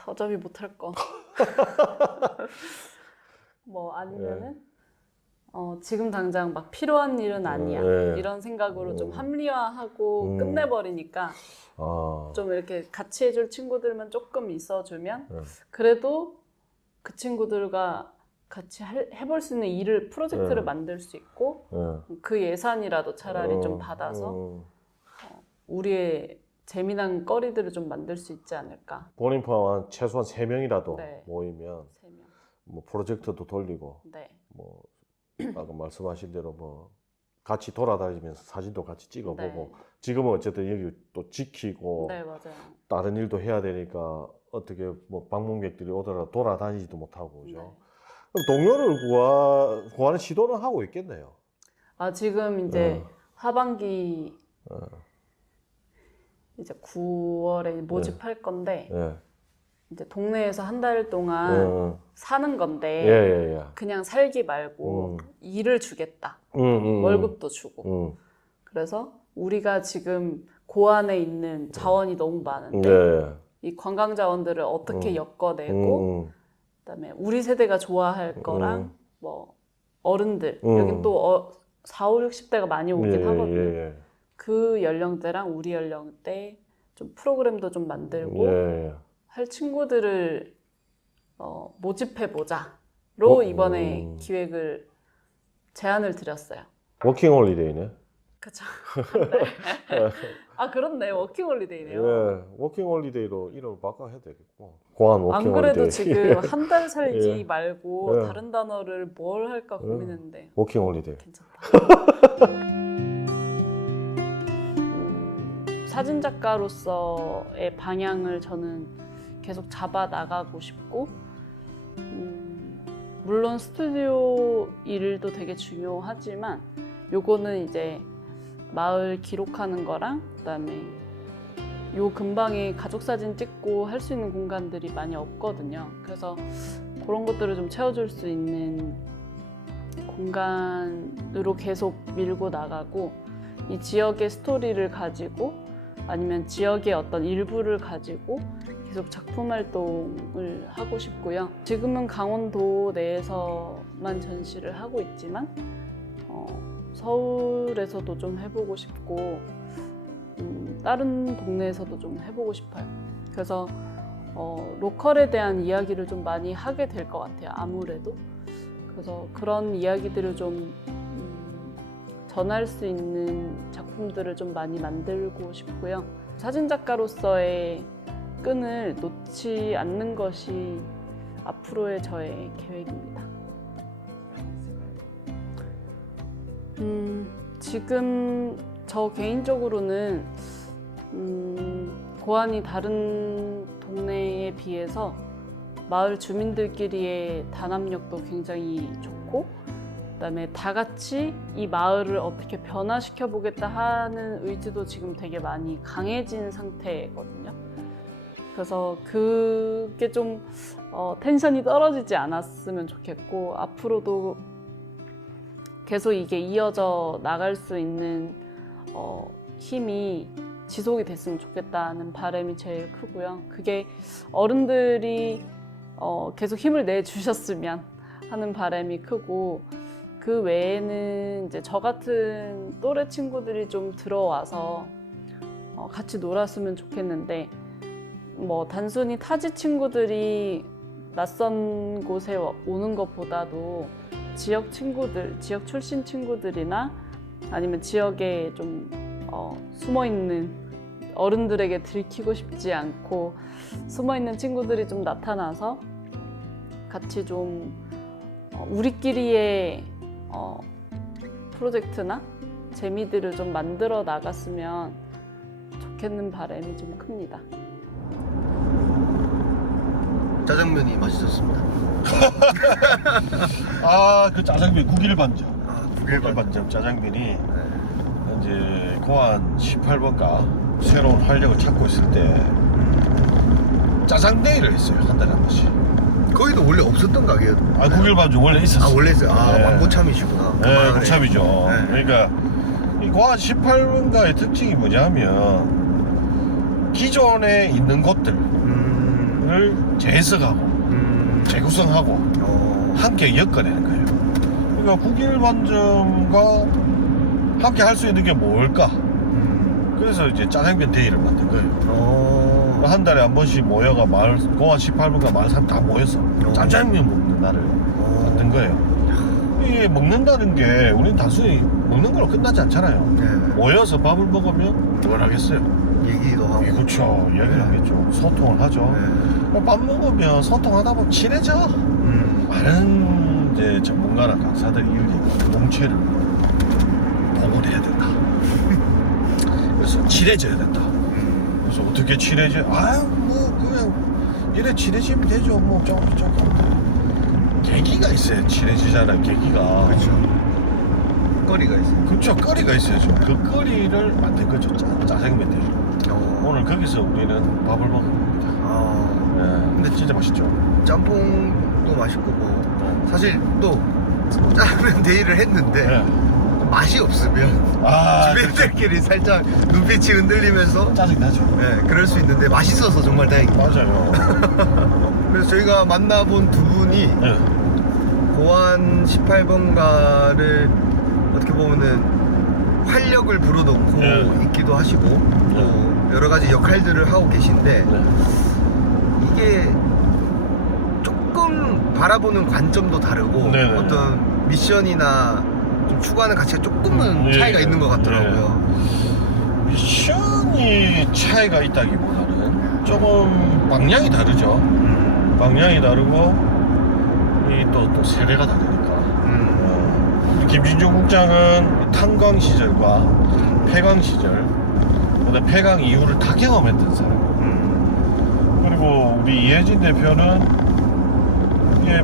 어차피 못할 거. 뭐 아니면은 지금 당장 막 필요한 일은 아니야. 이런 생각으로 좀 합리화하고 끝내버리니까 좀 이렇게 같이 해줄 친구들만 조금 있어주면 그래도 그 친구들과 같이 해볼 수 있는 일을 프로젝트를 만들 수 있고 그 예산이라도 차라리 좀 받아서 우리의 재미난 거리들을 좀 만들 수 있지 않을까. 본인 포함한 최소한 3명이라도 네. 모이면 3명. 뭐 프로젝트도 돌리고 네. 뭐 아까 말씀하신 대로 뭐 같이 돌아다니면서 사진도 같이 찍어보고 지금은 어쨌든 여기 또 지키고 네, 맞아요. 다른 일도 해야 되니까 어떻게 뭐 방문객들이 오더라도 돌아다니지도 못하고 그죠? 그럼 동료를 구하는 시도는 하고 있겠네요. 지금 이제 하반기 이제 9월에 모집할 건데 이제 동네에서 한 달 동안 사는 건데 그냥 살기 말고 일을 주겠다. 월급도 주고. 그래서 우리가 지금 고안에 있는 자원이 너무 많은데 이 관광 자원들을 어떻게 엮어내고 그다음에 우리 세대가 좋아할 거랑 뭐 어른들 여긴 또 4, 5, 60대가 많이 오긴 하거든요. 그 연령대랑 우리 연령대 좀 프로그램도 좀 만들고 할 친구들을 모집해보자로 이번에 기획을 제안을 드렸어요. 워킹 홀리데이네. 그쵸. 네. 그렇네. 워킹 홀리데이네요. 워킹 홀리데이로 이름을 바꿔 해도 되겠고. 고안 워킹 안 그래도 홀리데이. 지금 한 달 살기 말고 다른 단어를 뭘 할까 고민했는데 워킹 홀리데이. 괜찮다. 사진작가로서의 방향을 저는 계속 잡아 나가고 싶고 물론 스튜디오 일도 되게 중요하지만 요거는 이제 마을 기록하는 거랑 그다음에 요 근방에 가족사진 찍고 할 수 있는 공간들이 많이 없거든요. 그래서 그런 것들을 좀 채워줄 수 있는 공간으로 계속 밀고 나가고 이 지역의 스토리를 가지고 아니면 지역의 어떤 일부를 가지고 계속 작품 활동을 하고 싶고요. 지금은 강원도 내에서만 전시를 하고 있지만 서울에서도 좀 해보고 싶고 다른 동네에서도 좀 해보고 싶어요. 그래서 로컬에 대한 이야기를 좀 많이 하게 될 것 같아요. 아무래도. 그래서 그런 이야기들을 좀 전할 수 있는 작품들을 좀 많이 만들고 싶고요. 사진작가로서의 끈을 놓지 않는 것이 앞으로의 저의 계획입니다. 지금 저 개인적으로는 고안이 다른 동네에 비해서 마을 주민들끼리의 단합력도 굉장히 좋고 그다음에 다 같이 이 마을을 어떻게 변화시켜 보겠다 하는 의지도 지금 되게 많이 강해진 상태거든요. 그래서 그게 좀 텐션이 떨어지지 않았으면 좋겠고 앞으로도 계속 이게 이어져 나갈 수 있는 힘이 지속이 됐으면 좋겠다는 바람이 제일 크고요. 그게 어른들이 계속 힘을 내주셨으면 하는 바람이 크고 그 외에는 이제 저 같은 또래 친구들이 좀 들어와서 같이 놀았으면 좋겠는데 뭐 단순히 타지 친구들이 낯선 곳에 오는 것보다도 지역 친구들, 지역 출신 친구들이나 아니면 지역에 좀 숨어있는 어른들에게 들키고 싶지 않고 숨어있는 친구들이 좀 나타나서 같이 좀 우리끼리의 프로젝트나 재미들을 좀 만들어 나갔으면 좋겠는 바람이 좀 큽니다. 짜장면이 맛있었습니다. 그 짜장면 9일 반점. 9일 반점 짜장면이 이제 고안 18번가 새로운 활력을 찾고 있을 때 짜장 데이를 했어요. 한 달에 한 번씩. 거기도 원래 없었던 가게예요. 아, 9일 반주 원래 있었어요. 아 원래 있어요. 아 네. 왕고참이시구나. 네, 고참이죠. 네. 그러니까 이 고안 18번가의 특징이 뭐냐면 기존에 있는 곳들을 재해석하고 재구성하고 함께 엮어내는 거예요. 그러니까 9일 반점과 함께 할 수 있는 게 뭘까? 그래서 이제 짜장면 데이를 만든 거예요. 한 달에 한 번씩 모여가 마을 고안 18번가 마을 사람 다 모여서 짜장면 먹는 날을 만든 거예요. 이게 먹는다는 게 우리는 단순히 먹는 걸로 끝나지 않잖아요. 네. 모여서 밥을 먹으면 뭘 하겠어요? 얘기도 하고. 그렇죠. 이야기를 하겠죠. 소통을 하죠. 네. 밥 먹으면 소통하다 보면 친해져. 많은 이제 전문가나 강사들이 이렇게 공체를 복원해야 된다. 그래서 친해져야 된다. 그래서 어떻게 친해져? 아유 뭐 그냥 이래 친해지면 되죠. 뭐 조금 계기가 있어야 친해지잖아요. 계기가. 그렇죠. 거리가 있어요. 그렇죠. 거리가 있어야죠. 그 거리를 만든 거죠. 짜장면 데이. 오늘 거기서 우리는 밥을 먹은 겁니다. 네. 근데 진짜 맛있죠. 짬뽕도 맛있고 뭐 사실 또 짜장면 데이를 했는데 네. 맛이 없으면 주민들끼리 살짝 눈빛이 흔들리면서 짜증나죠. 네, 그럴 수 있는데 맛있어서 정말 다행입니다. 맞아요. 그래서 저희가 만나본 두 분이 네. 고안 18번가를 어떻게 보면은 활력을 불어넣고 네. 있기도 하시고 또 여러 가지 역할들을 하고 계신데 네. 이게 조금 바라보는 관점도 다르고 네네. 어떤 미션이나 좀 추구하는 가치가 조금은 네. 차이가 있는 것 같더라고요. 미션이 차이가 있다기보다는 조금 방향이 다르죠. 방향이 다르고 또 세대가 다르니까. 우리 김진중 국장은 탄광 시절과 폐광 시절, 그다음 폐광 이후를 다 경험했던 사람. 그리고 우리 이혜진 대표는 이게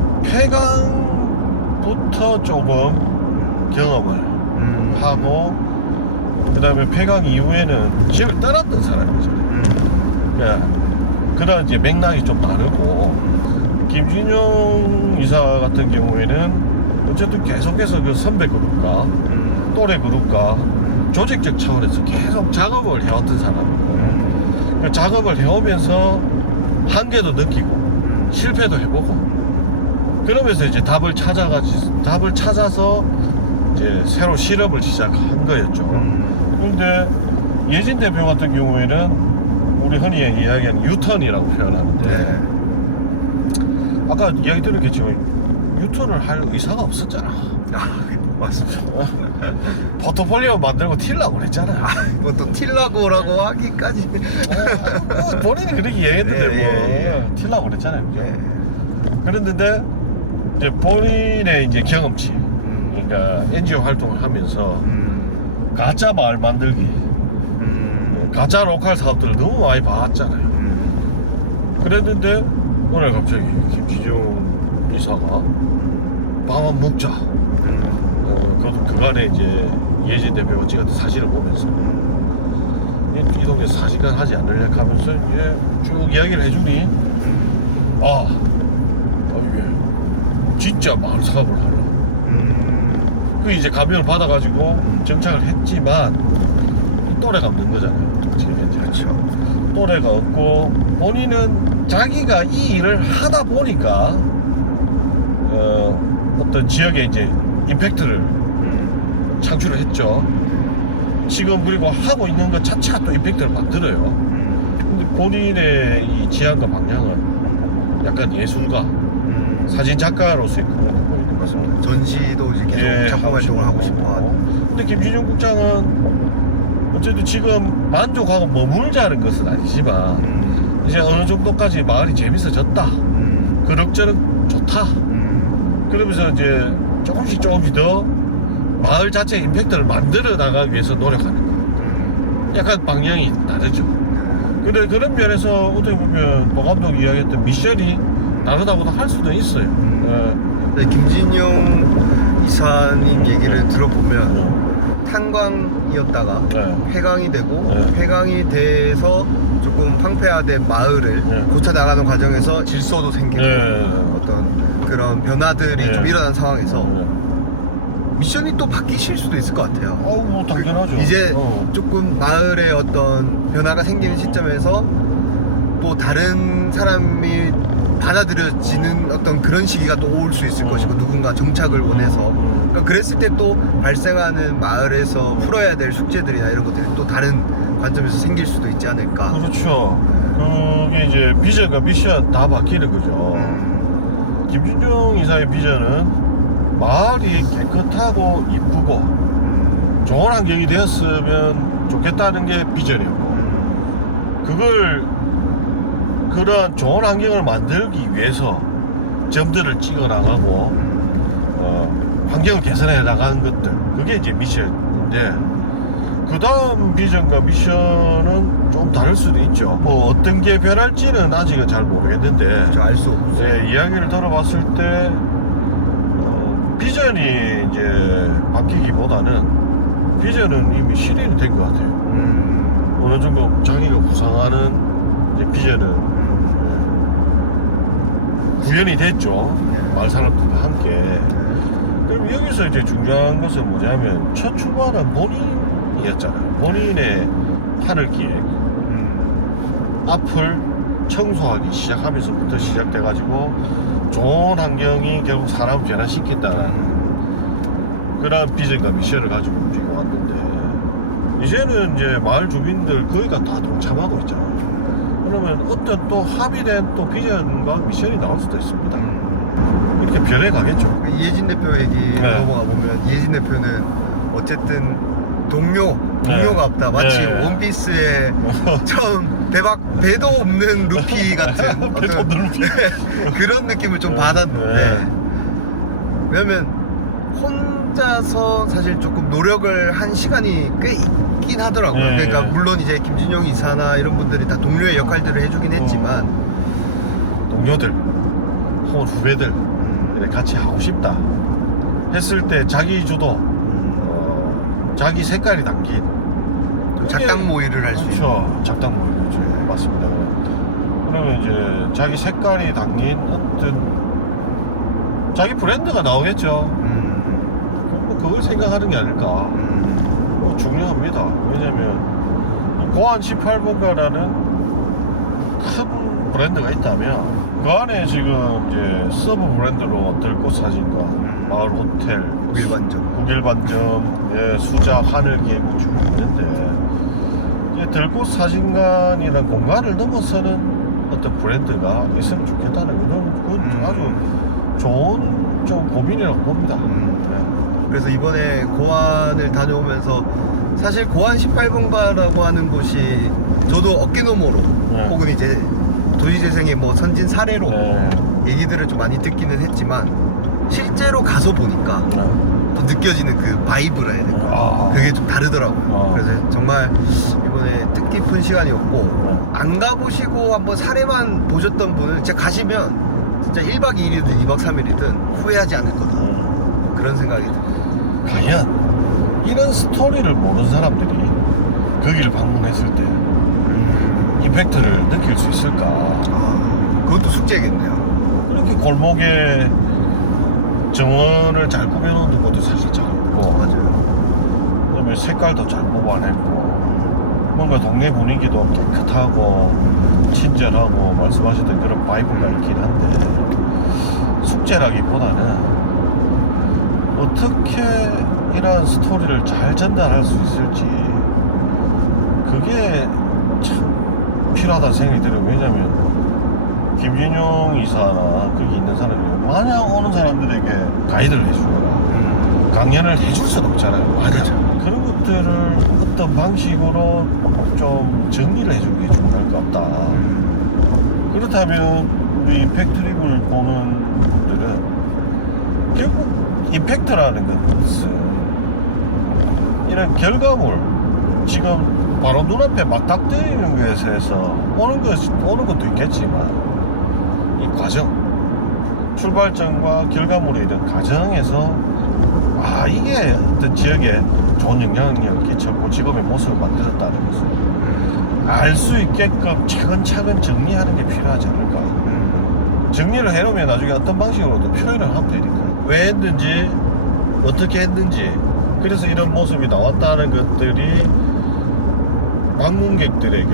폐광부터 조금 경험을 하고, 그다음에 폐광 이후에는 지역을 떠났던 사람이잖아요. 그런 이제 맥락이 좀 다르고, 김진용 이사 같은 경우에는 어쨌든 계속해서 그 선배 그룹과 또래 그룹과 조직적 차원에서 계속 작업을 해왔던 사람이고, 그 작업을 해오면서 한계도 느끼고 실패도 해보고, 그러면서 이제 답을 찾아서 이제 새로 실험을 시작한 거였죠. 그런데 예진 대표 같은 경우에는 우리 흔히 이야기하는 유턴이라고 표현하는데, 아까 이야기 들었겠지만 유턴을 할 의사가 없었잖아. 맞습니다. 포트폴리오 만들고 튀려고 그랬잖아. 뭐 또 틸라고라고 하기까지. 뭐 본인이 그렇게 얘기했는데 뭐 튀려고 그랬잖아요. 그죠? 그랬는데 이제 본인의 이제 경험치, 그러니까 NGO 활동을 하면서 가짜 마을 만들기, 가짜 로컬 사업들을 너무 많이 봐왔잖아요. 그랬는데 오늘 갑자기 김진용 이사가 밤한 묵자. 그간에 이제 예진 대표가 찍었던 사진을 보면서 이 동네에서 사진관 하지 않으려 하면서 이제 쭉 이야기를 해주니, 이게 진짜 마을 사업을 하려. 그 이제 감명을 받아가지고 정착을 했지만 또래가 없는 거잖아요. 지금 현재. 그렇죠. 또래가 없고, 본인은 자기가 이 일을 하다 보니까 어떤 지역에 이제 임팩트를 창출을 했죠. 지금 그리고 하고 있는 것 자체가 또 임팩트를 만들어요. 근데 본인의 이 지향과 방향은 약간 예술가, 사진 작가로서의 꿈을 갖고 있는 것 같습니다. 전시도 이제 계속 작품 활동을 하고 싶어 하는. 근데 김진용 국장은 어쨌든 지금 만족하고 머물자는 것은 아니지만 이제 어느 정도까지 마을이 재밌어졌다, 그럭저럭 좋다, 그러면서 이제 조금씩 더 마을 자체의 임팩트를 만들어 나가기 위해서 노력하는 거예요. 약간 방향이 다르죠. 근데 그런 면에서 어떻게 보면 보 감독이 이야기했던 미션이 다르다고도 할 수도 있어요. 네, 김진용 이사님 얘기를 들어보면 탄광이었다가 네. 폐광이 되고 네. 폐광이 돼서 조금 황폐화된 마을을 네. 고쳐 나가는 과정에서 질서도 생기고 네. 어떤 그런 변화들이 네. 좀 일어난 상황에서 네. 미션이 또 바뀌실 수도 있을 것 같아요. 뭐 당연하죠. 이제 조금 마을에 어떤 변화가 생기는 시점에서 또 다른 사람이 받아들여지는 어떤 그런 시기가 또 올 수 있을 것이고 누군가 정착을 원해서 그러니까 그랬을 때 또 발생하는 마을에서 풀어야 될 숙제들이나 이런 것들이 또 다른 관점에서 생길 수도 있지 않을까. 그렇죠. 그게 이제 비전과 미션 다 바뀌는 거죠. 김준종 이사의 비전은 마을이 깨끗하고 이쁘고 좋은 환경이 되었으면 좋겠다는 게 비전이었고, 그걸 그런 좋은 환경을 만들기 위해서 점들을 찍어 나가고 환경을 개선해 나가는 것들, 그게 이제 미션인데, 그 다음 비전과 미션은 좀 다를 수도 있죠. 뭐 어떤 게 변할지는 아직은 잘 모르겠는데, 알 수 없어요. 제 이야기를 들어봤을 때 비전이 이제 바뀌기보다는 비전은 이미 실현이 된 것 같아요. 어느 정도 자기가 구상하는 이제 비전은 구현이 됐죠. 마을 사람들과 함께. 그럼 여기서 이제 중요한 것은 뭐냐면, 첫 출발은 본인이었잖아요. 본인의 하늘 기획, 앞을 청소하기 시작하면서부터 시작돼가지고 좋은 환경이 결국 사람을 변화시킨다는 그런 비전과 미션을 가지고 움직이고 왔는데, 이제는 이제 마을 주민들 거의가 다 동참하고 있잖아요. 그러면 어떤 또 합의된 또 비전과 미션이 나올 수도 있습니다. 이렇게 변해가겠죠. 이혜진 대표 얘기 네. 넘어가 보면 이혜진 대표는 어쨌든 동료가 네. 없다. 마치 네. 원피스의 처음 배도 없는 루피 같은 배도 없는 루피. 그런 느낌을 좀 네. 받았는데, 네. 왜냐면 혼자서 사실 조금 노력을 한 시간이 꽤 있긴 하더라고요. 네. 그러니까 물론 이제 김진용 이사나 이런 분들이 다 동료의 역할들을 해주긴 했지만 동료들 혹은 후배들 같이 하고 싶다 했을 때 자기 주도, 자기 색깔이 담긴 작당 모의를 할 수 있는. 그렇죠. 작당 모의. 그렇죠. 맞습니다. 그러면 이제 자기 색깔이 담긴 어떤 자기 브랜드가 나오겠죠. 그럼 뭐 그걸 생각하는 게 아닐까. 뭐 중요합니다. 왜냐면 고안 18번가라는 큰 브랜드가 있다면 그 안에 지금 이제 서브 브랜드로 들꽃 사진과 마을 호텔, 국일반점, 예, 수작, 하늘 기획이 쭉 있는데, 이제 들꽃 사진관이라는 공간을 넘어서는 어떤 브랜드가 있으면 좋겠다는 건 그건 아주 좋은 좀 고민이라고 봅니다. 그래서 이번에 고안을 다녀오면서 사실 고안 18번가라고 하는 곳이 저도 어깨너머로 혹은 이제 도시재생의 뭐 선진 사례로 얘기들을 좀 많이 듣기는 했지만 실제로 가서 보니까 또 느껴지는 그 바이브라 해야 될까, 그게 좀 다르더라고요. 그래서 정말 이번에 뜻깊은 시간이었고, 안 가보시고 한번 사례만 보셨던 분은 진짜 가시면 진짜 1박 2일이든 2박 3일이든 후회하지 않을 거다, 그런 생각이 듭니다. 과연 이런 스토리를 모르는 사람들이 거기를 방문했을 때 임팩트를 느낄 수 있을까? 그것도 숙제겠네요. 이렇게 골목에 정원을 잘 꾸며놓는 것도 사실 잘 없고, 맞아요. 그다음에 색깔도 잘 뽑아냈고, 뭔가 동네 분위기도 깨끗하고 친절하고 말씀하셨던 그런 바이브가 있긴 한데, 숙제라기보다는 어떻게 이러한 스토리를 잘 전달할 수 있을지, 그게 참 필요하다는 생각이 들어요. 왜냐면 김진용 이사나 거기 있는 사람이 마냥 오는 사람들에게 가이드를 해주거나 강연을 해줄 수는 없잖아요. 그렇죠. 그런 것들을 어떤 방식으로 좀 정리를 해주는 게 중요할 것 같다. 그렇다면 우리 임팩트립을 보는 분들은 결국 임팩트라는 것은 이런 결과물, 지금 바로 눈앞에 맞닥뜨리는 것에서 오는 것도 있겠지만, 이 과정, 출발점과 결과물의 이런 과정에서 이게 어떤 지역에 좋은 영향력을 끼쳤고 지금의 모습을 만들었다는 것을 알 수 있게끔 차근차근 정리하는 게 필요하지 않을까. 정리를 해놓으면 나중에 어떤 방식으로도 표현을 하면 되니까 왜 했는지 어떻게 했는지 그래서 이런 모습이 나왔다는 것들이 방문객들에게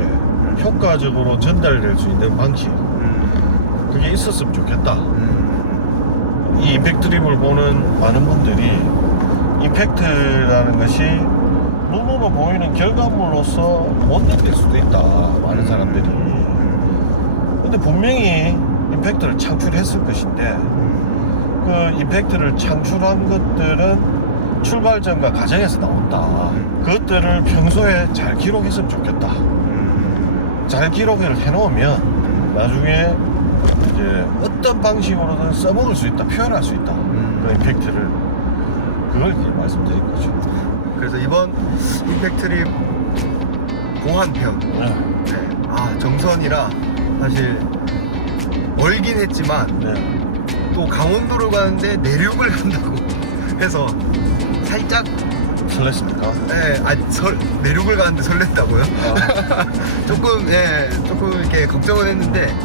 효과적으로 전달될 수 있는 방식 그게 있었으면 좋겠다. 이 임팩트립을 보는 많은 분들이 임팩트라는 것이 눈으로 보이는 결과물로서 못 느낄 수도 있다. 많은 사람들이. 근데 분명히 임팩트를 창출했을 것인데 그 임팩트를 창출한 것들은 출발점과 과정에서 나온다. 그것들을 평소에 잘 기록했으면 좋겠다. 잘 기록을 해놓으면 나중에 이제 어떤 방식으로든 써먹을 수 있다, 표현할 수 있다. 그 임팩트를 그걸 이제 말씀드린 거죠. 그래서 이번 임팩트립 고한편 네. 아 정선이라 사실 멀긴 했지만 네. 또 강원도를 가는데 내륙을 간다고 해서 살짝 설렜습니까? 내륙을 가는데 설렜다고요? 아, 조금 이렇게 걱정은 했는데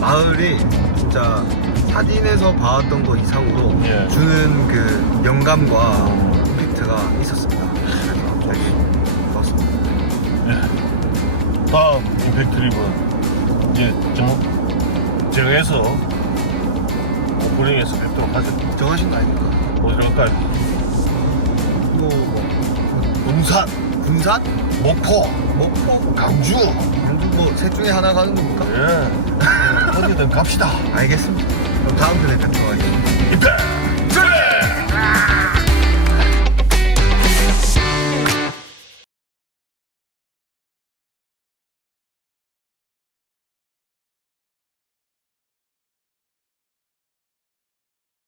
마을이 진짜 사진에서 봐왔던 거 이상으로 예. 주는 그 영감과 임팩트가 있었습니다. 그래서 되게 좋았습니다. 네. 다음 임팩트립은 이제 정해서 오프닝에서 뵙도록 하죠. 정하신 거 아닙니까? 어디로 갈까요? 뭐 군산, 군산? 목포, 강주. 강주 셋 중에 하나 가는 겁니까? 예. 어디든 갑시다. 알겠습니다. 그럼 다음 편에 뵙도록 하겠습니다. 이때.